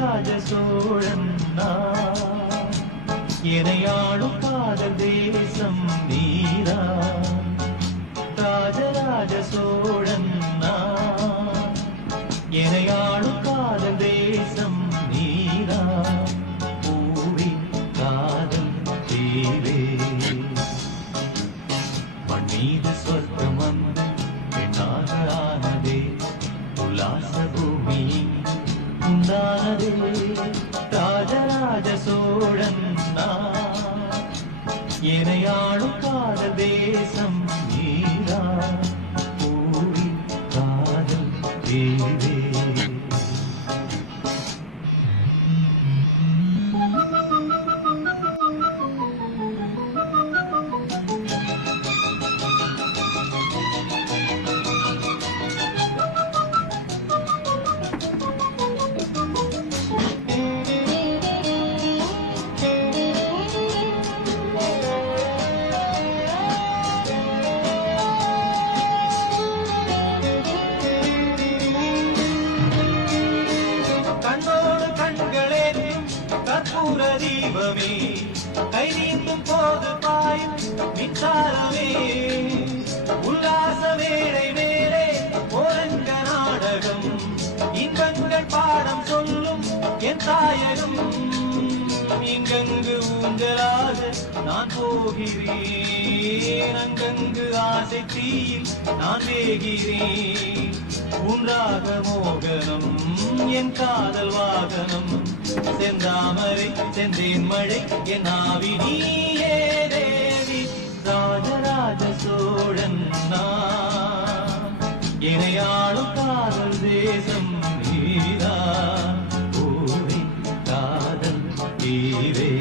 ராஜராஜ சோழன் எனையாளும் காதல் தேசம் நீரா ராஜராஜ சோழன் எனையாளும் காதல் தேசம் நீரா பூவி காதல் தேவே மண்ணீது சொர்க்கம் வந்து பெண்ணாக ஆனதே உல்லாச பூமி உண்டானதே ராஜராஜ சோழன் எனையாளும் காதல் தேசம் நீரா பூவி காதல் தேவே கற்பூர தீபமே கை நீந்தும் போது பாயும் மின்சாரமே உல்லாச வேளை மேலே ஓரங்க நாடகம் இன்பங்கள் பாடம் சொல்லும் என் தாயகம் இங்கங்கு ஊஞ்சலாக நான் போகிறேன் அங்கங்கு ஆசை தீயில் நான் வேகிறேன் உன்றாக மோகனம் என் காதல் வாகனம் செந்தாமரை செந்தேன் மழை என் ஆவி நீயே தேவி ராஜராஜ சோழன் எனையாளும் காதல் தேசம் நீரா பூவி காதல் தீவே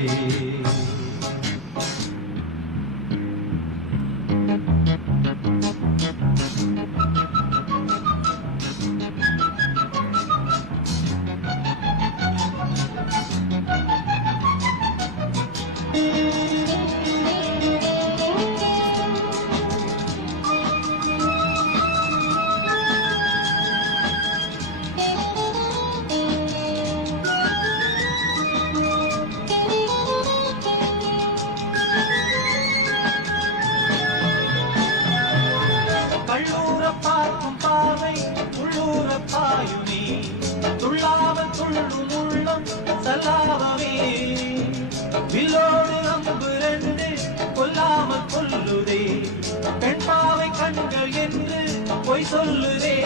கள்ளூர பார்க்கும் பார்வை உள்ளூர பாயுமே துள்ளாமல் துள்ளும் உள்ளம் சல்லாவமே வில்லோடு அம்பு ரெண்டு கொல்லாமல் கொல்லுதே பெண் பாவை கண்கள் என்று பொய் சொல்லுதே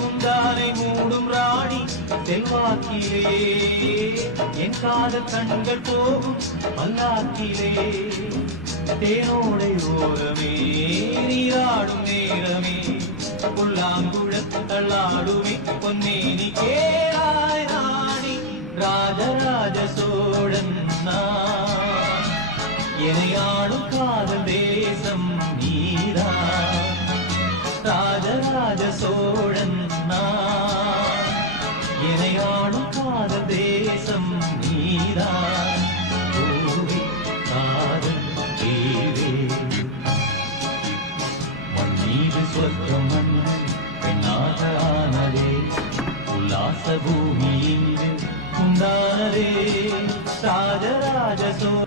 முந்தானை மூடும் ராணி செல்வாக்கிலே என் காதல் கண்கள் போகும் பல்லாக்கிலே தேனோடை ஓரமே நீராடும் நேரமே புல்லாங்குழத்து தள்ளாடுமே பொன்னேனி கேளாய் ராணி ராஜராஜ சோழன் எனையாளும் காதல் தேசம் நீரா ராஜராஜ சோழன் எனையாளும் காதல் தேசம் நீரா பூவி காதல் தேவே மண்ணீது சொர்க்கம் வந்து பெண்ணாக ஆனதே உல்லாச பூமி இங்கு உண்டானதே ராஜராஜ சோழன்